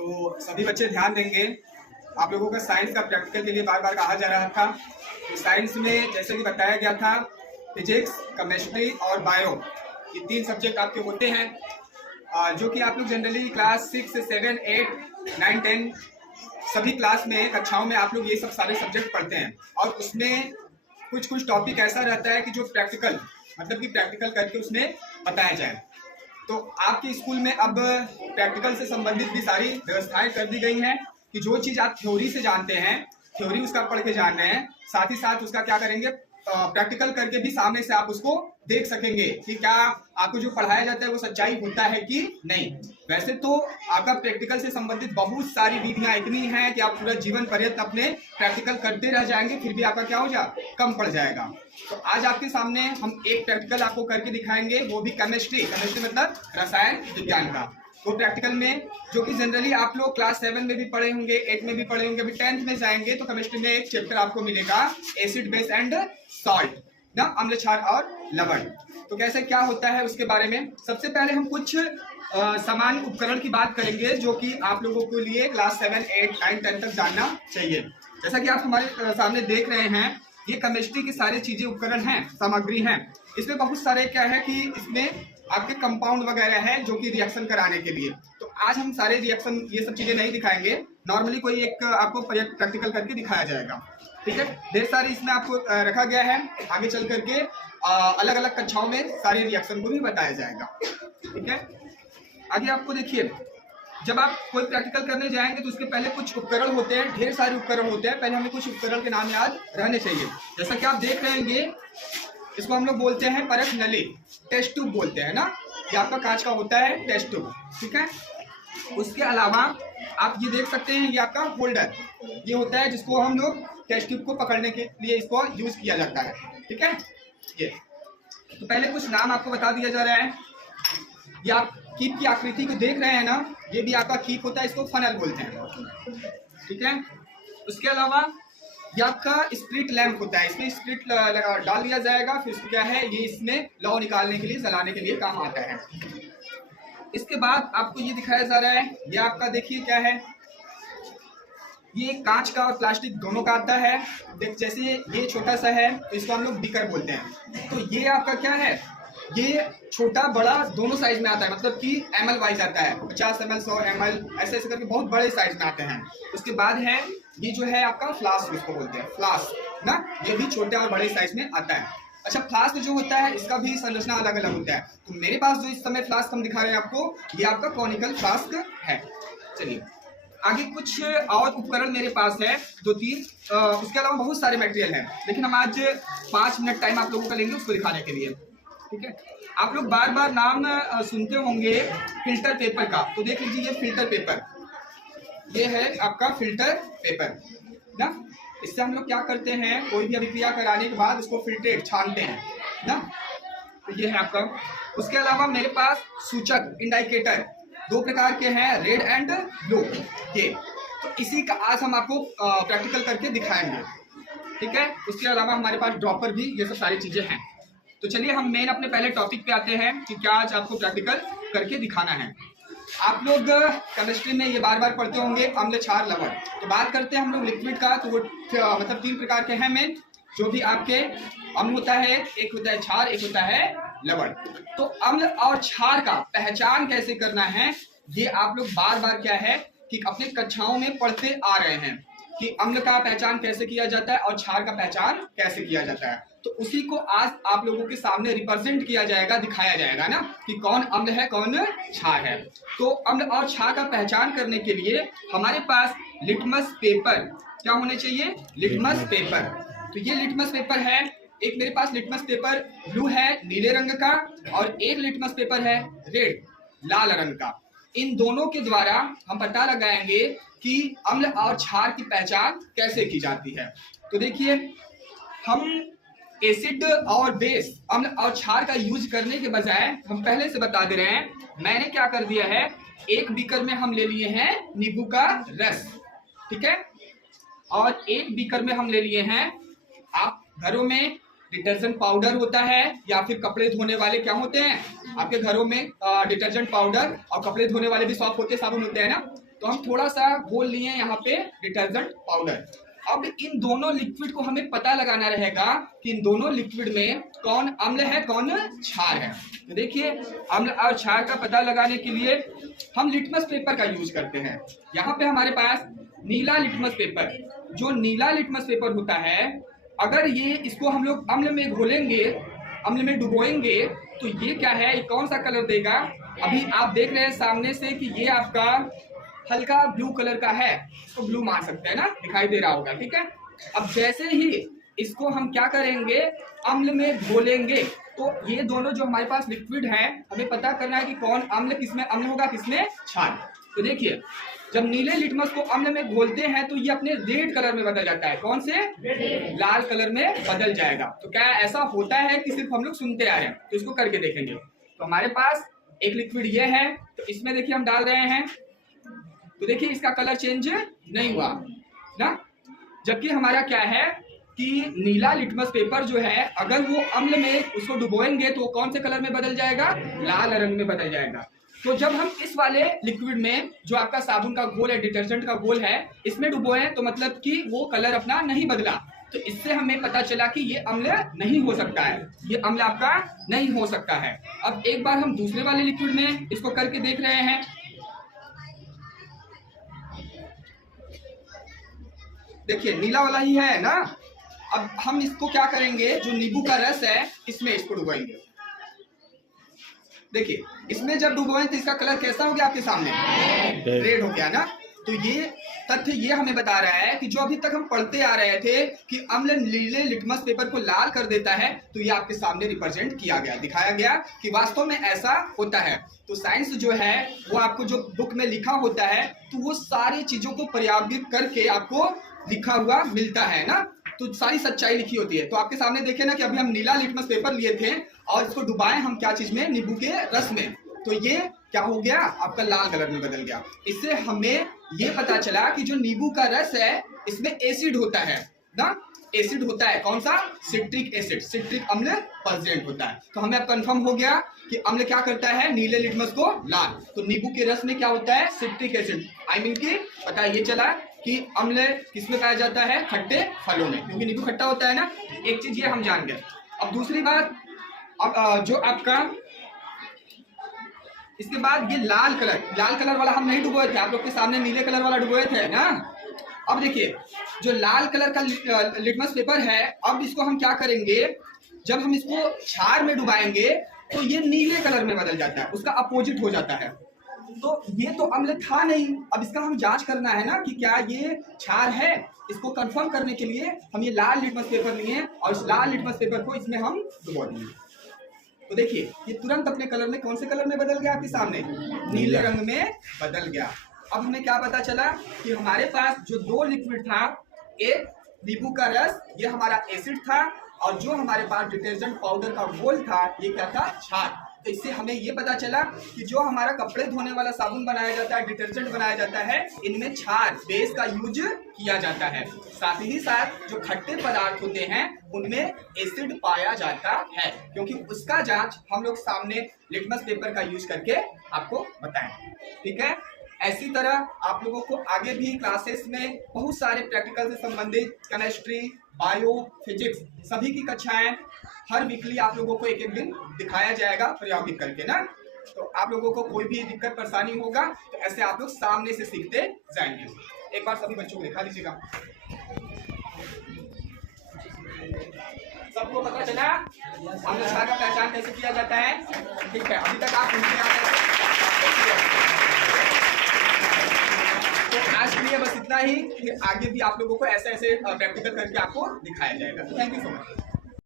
तो सभी बच्चे ध्यान देंगे। आप लोगों का साइंस का प्रैक्टिकल के लिए बार बार कहा जा रहा था। तो साइंस में जैसे कि बताया गया था, फिजिक्स, केमिस्ट्री और बायो, ये 3 सब्जेक्ट आपके होते हैं, जो कि आप लोग जनरली क्लास 6, 7, 8, 9, 10 सभी क्लास में, कक्षाओं में आप लोग ये सब सारे सब्जेक्ट पढ़ते हैं। और उसमें कुछ कुछ टॉपिक ऐसा रहता है कि जो प्रैक्टिकल, मतलब कि प्रैक्टिकल करके उसमें बताया जाए। तो आपके स्कूल में अब प्रैक्टिकल से संबंधित भी सारी व्यवस्थाएं कर दी गई हैं कि जो चीज़ आप थ्योरी से जानते हैं, थ्योरी उसका पढ़ के जान रहे हैं, साथ ही साथ उसका क्या करेंगे, प्रैक्टिकल करके भी सामने से आप उसको देख सकेंगे कि क्या आपको जो पढ़ाया जाता है वो सच्चाई होता है कि नहीं। वैसे तो आपका प्रैक्टिकल से संबंधित बहुत सारी विधियां इतनी हैं कि आप पूरा जीवन पर्यंत अपने प्रैक्टिकल करते रह जाएंगे, फिर भी आपका क्या हो जाए, कम पड़ जाएगा। तो आज आपके सामने हम एक प्रैक्टिकल आपको करके दिखाएंगे, वो भी केमिस्ट्री मतलब रसायन विज्ञान का। तो प्रैक्टिकल में जो कि जनरली आप लोग क्लास 7 में भी पढ़े होंगे, 8 में भी पढ़े होंगे, अभी 10th में जाएंगे तो केमिस्ट्री में एक चैप्टर आपको मिलेगा एसिड, बेस एंड सॉल्ट, ना, अम्ल, क्षार और लवण। तो कैसे क्या होता है उसके बारे में सबसे पहले हम कुछ सामान्य उपकरण की बात करेंगे जो कि आप लोगों के लिए क्लास 7, 8, 9, 10 तक जानना चाहिए। जैसा कि आप हमारे सामने देख रहे हैं, ये केमिस्ट्री की सारी चीजें, उपकरण हैं, सामग्री हैं। इसमें बहुत सारे क्या है कि इसमें आपके कंपाउंड वगैरह है जो कि रिएक्शन कराने के लिए। तो आज हम सारे रिएक्शन, ये सब चीजें नहीं दिखाएंगे, नॉर्मली कोई एक आपको प्रैक्टिकल करके दिखाया जाएगा। ठीक है, ढेर सारी इसमें आपको रखा गया है, आगे चल करके अलग अलग कक्षाओं में सारे रिएक्शन को भी बताया जाएगा। ठीक है, आगे आपको देखिए, जब आप कोई प्रैक्टिकल करने जाएंगे तो उसके पहले कुछ उपकरण होते हैं, ढेर सारे उपकरण होते हैं। पहले हमें कुछ उपकरण के नाम याद रहने चाहिए। जैसा कि आप देख रहे हैं, इसको हम लोग बोलते हैं परख नली, टेस्ट ट्यूब बोलते हैं ना, ये आपका कांच का होता है टेस्ट ट्यूब। ठीक है, उसके अलावा आप ये देख सकते हैं, ये आपका होल्डर, ये होता है जिसको हम लोग टेस्ट ट्यूब को पकड़ने के लिए इसको यूज किया जाता है। ठीक है, ये तो पहले कुछ नाम आपको बता दिया जा रहा है। ये आप कीप की आकृति को देख रहे हैं ना, ये भी आपका कीप होता है, इसको फनल बोलते हैं। ठीक है, उसके अलावा ये आपका स्प्रिट लैंप होता है, इसमें स्प्रिट डाल दिया जाएगा, फिर इसको क्या है, ये इसमें लौ निकालने के लिए, जलाने के लिए काम आता है। इसके बाद आपको ये दिखाया जा रहा है, ये आपका देखिए क्या है, ये कांच का और प्लास्टिक दोनों का आता है। देख, जैसे ये छोटा सा है तो इसको हम लोग बीकर बोलते हैं। तो ये आपका क्या है, ये छोटा बड़ा दोनों साइज में आता है, मतलब कि ml वाइज आता है, 50 ml, 100 ml, ऐसे ऐसे करके बहुत बड़े साइज में आते हैं। उसके बाद है ये जो है आपका फ्लास्क, इसको बोलते हैं फ्लास्क ना, ये भी छोटे और बड़े साइज में आता है। अच्छा, फ्लास्क जो होता है इसका भी संरचना अलग अलग होता है। तो मेरे पास जो इस समय फ्लास्क हम दिखा रहे हैं आपको, ये आपका कॉनिकल फ्लास्क है। चलिए आगे कुछ और उपकरण मेरे पास है 2-3, उसके अलावा बहुत सारे मटेरियल हैं, लेकिन हम आज 5 मिनट टाइम आप लोगों का लेंगे उसको दिखाने के लिए। ठीक है, आप लोग बार बार नाम सुनते होंगे फिल्टर पेपर का, तो देख लीजिए ये फिल्टर पेपर, ये है आपका फिल्टर पेपर ना। इससे हम लोग क्या करते हैं, कोई भी अभिक्रिया कराने के बाद उसको फिल्ट्रेट, छानते हैं ना, तो ये है आपका। उसके अलावा मेरे पास सूचक, इंडिकेटर 2 प्रकार के हैं, रेड एंड ब्लू, ये तो इसी का आज हम आपको प्रैक्टिकल करके दिखाएंगे। ठीक है, उसके अलावा हमारे पास ड्रॉपर भी, ये सब सारी चीजें हैं। तो चलिए हम मेन अपने पहले टॉपिक पे आते हैं कि क्या आज आपको प्रैक्टिकल करके दिखाना है। आप लोग केमिस्ट्री में ये बार बार पढ़ते होंगे अम्ल, क्षार, लवण। तो बात करते हैं हम लोग लिक्विड का, तो वो मतलब 3 प्रकार के हैं मेन, जो भी आपके अम्ल होता है, एक होता है क्षार, एक होता है लवण। तो अम्ल और क्षार का पहचान कैसे करना है, ये आप लोग बार बार क्या है कि अपने कक्षाओं में पढ़ते आ रहे हैं कि अम्ल का पहचान कैसे किया जाता है और क्षार का पहचान कैसे किया जाता है। तो उसी को आज आप लोगों के सामने रिप्रेजेंट किया जाएगा, दिखाया जाएगा ना, कि कौन अम्ल है, कौन क्षार है। तो अम्ल और क्षार का पहचान करने के लिए हमारे पास लिटमस पेपर क्या होने चाहिए, लिटमस पेपर। तो ये लिटमस पेपर है, एक मेरे पास लिटमस पेपर ब्लू है, नीले रंग का, और एक लिटमस पेपर है रेड, लाल रंग का। इन दोनों के द्वारा हम पता लगाएंगे कि अम्ल और क्षार की पहचान कैसे की जाती है। तो देखिए, हम एसिड और बेस, अम्ल और क्षार का यूज करने के बजाय हम पहले से बता दे रहे हैं, मैंने क्या कर दिया है, एक बीकर में हम ले लिए हैं नींबू का रस। ठीक है, और एक बीकर में हम ले लिए हैं, आप घरों में डिटर्जेंट पाउडर होता है या फिर कपड़े धोने वाले क्या होते हैं आपके घरों में, डिटर्जेंट पाउडर, और कपड़े धोने वाले भी सॉफ्ट होते हैं, साबुन होते हैं ना, तो हम थोड़ा सा घोल लिए यहाँ पे डिटर्जेंट पाउडर। अब इन दोनों लिक्विड को हमें पता लगाना रहेगा कि इन दोनों लिक्विड में कौन अम्ल है कौन क्षार है। तो देखिए अम्ल और क्षार का पता लगाने के लिए हम लिटमस पेपर का यूज करते हैं। यहाँ पे हमारे पास नीला लिटमस पेपर, जो नीला लिटमस पेपर होता है, अगर ये इसको हम लोग अम्ल में घोलेंगे, अम्ल में डुबोएंगे, तो ये क्या है, ये कौन सा कलर देगा। अभी आप देख रहे हैं सामने से कि ये आपका हल्का ब्लू कलर का है, तो ब्लू मान सकते हैं ना, दिखाई दे रहा होगा, ठीक है। अब जैसे ही इसको हम क्या करेंगे, अम्ल में घोलेंगे, तो ये दोनों जो हमारे पास लिक्विड है, हमें पता करना है कि कौन अम्ल, किसमें अम्ल होगा किसमें क्षार। तो देखिए जब नीले लिटमस को अम्ल में घोलते हैं तो ये अपने रेड कलर में बदल जाता है, कौन से, लाल कलर में बदल जाएगा। तो क्या ऐसा होता है कि सिर्फ हम लोग सुनते आ रहे हैं, तो इसको करके देखेंगे। तो हमारे पास एक लिक्विड ये है, तो इसमें देखिए हम डाल रहे हैं, तो देखिए इसका कलर चेंज नहीं हुआ ना, जबकि हमारा क्या है कि नीला लिटमस पेपर जो है, अगर वो अम्ल में उसको डुबोएंगे तो कौन से कलर में बदल जाएगा, लाल रंग में बदल जाएगा। तो जब हम इस वाले लिक्विड में जो आपका साबुन का घोल है, डिटर्जेंट का घोल है, इसमें डुबोए, तो मतलब कि वो कलर अपना नहीं बदला, तो इससे हमें पता चला कि ये अम्ल नहीं हो सकता है, ये अम्ल आपका नहीं हो सकता है। अब एक बार हम दूसरे वाले लिक्विड में इसको करके देख रहे हैं। देखिए नीला वाला ही है ना। अब हम इसको क्या करेंगे, जो नींबू का रस है इसमें इसको डुबोएंगे। देखिए इसमें जब डुबोएं तो इसका कलर कैसा हो गया आपके सामने, रेड हो गया ना। तो ये तथ्य ये हमें बता रहा है कि जो अभी तक हम पढ़ते आ रहे थे कि अम्ल नीले लिटमस पेपर को लाल कर देता है, तो ये आपके सामने रिप्रेजेंट किया गया, दिखाया गया कि वास्तव में ऐसा होता है। तो साइंस जो है वो आपको जो बुक में लिखा होता है, तो वो सारी चीजों को पर्यावृत करके आपको लिखा हुआ मिलता है ना, तो सारी सच्चाई लिखी होती है। तो आपके सामने देखे ना कि अभी हम नीला लिटमस पेपर लिए थे और इसको डुबाए हम क्या चीज में, नींबू के रस में, तो ये क्या हो गया, आपका लाल कलर में बदल गया। इससे हमें ये पता चला कि जो नींबू का रस है इसमें एसिड होता है ना, एसिड होता है, कौन सा, सिट्रिक एसिड, सिट्रिक अम्ल प्रेजेंट होता है। तो हमें अब कंफर्म हो गया कि अम्ल क्या करता है, नीले लिटमस को लाल। तो नींबू के रस में क्या होता है, सिट्रिक एसिड, आई मीन कि पता ये चला कि अम्ल किसमें पाया जाता है, खट्टे फलों में, क्योंकि नींबू खट्टा होता है ना। एक चीज ये हम जान गए। अब दूसरी बात, अब जो आपका इसके बाद ये लाल कलर वाला हम नहीं डुबोए थे, आप लोग के सामने नीले कलर वाला डुबोए थे ना। अब देखिए जो लाल कलर का लिटमस पेपर है, अब इसको हम क्या करेंगे, जब हम इसको क्षार में डुबाएंगे तो ये नीले कलर में बदल जाता है, उसका अपोजिट हो जाता है। तो ये तो अम्ल था नहीं, अब इसका हम जांच करना है ना कि क्या ये क्षार है। इसको कंफर्म करने के लिए हम ये लाल लिटमस पेपर लिए और इस लाल लिटमस पेपर को इसमें हम डुबो देंगे। तो देखिए ये तुरंत अपने कलर में, कौन से कलर में बदल गया आपके सामने, नीले रंग में बदल गया। अब हमें क्या पता चला कि हमारे पास जो दो लिक्विड था, एक नींबू का रस, ये हमारा एसिड था, और जो हमारे पास डिटर्जेंट पाउडर का घोल था, ये क्या था, क्षार। तो इससे हमें ये पता चला कि जो हमारा कपड़े धोने वाला साबुन बनाया जाता है, डिटर्जेंट बनाया जाता है, इनमें क्षार, बेस का यूज किया जाता है। साथ ही साथ जो खट्टे पदार्थ होते हैं उनमें एसिड पाया जाता है, क्योंकि उसका जांच हम लोग सामने लिटमस पेपर का यूज करके आपको बताएं, ठीक है। ऐसी तरह आप लोगों को आगे भी क्लासेस में बहुत सारे प्रैक्टिकल से संबंधित केमिस्ट्री, बायो, फिजिक्स सभी की कक्षाएं हर वीकली आप लोगों को एक एक दिन दिखाया जाएगा प्रायोगिक करके ना। तो आप लोगों को कोई भी दिक्कत परेशानी होगा तो ऐसे आप लोग सामने से सीखते जाएंगे। एक बार सभी बच्चों को दिखा दीजिएगा। सबको पता चला अम्ल क्षार का पहचान कैसे किया जाता है, ठीक है। अभी तक आप सुनते आ रहे हैं। तो आज के लिए बस इतना ही, फिर आगे भी आप लोगों को ऐसे ऐसे प्रैक्टिकल करके आपको दिखाया जाएगा। Thank you so much.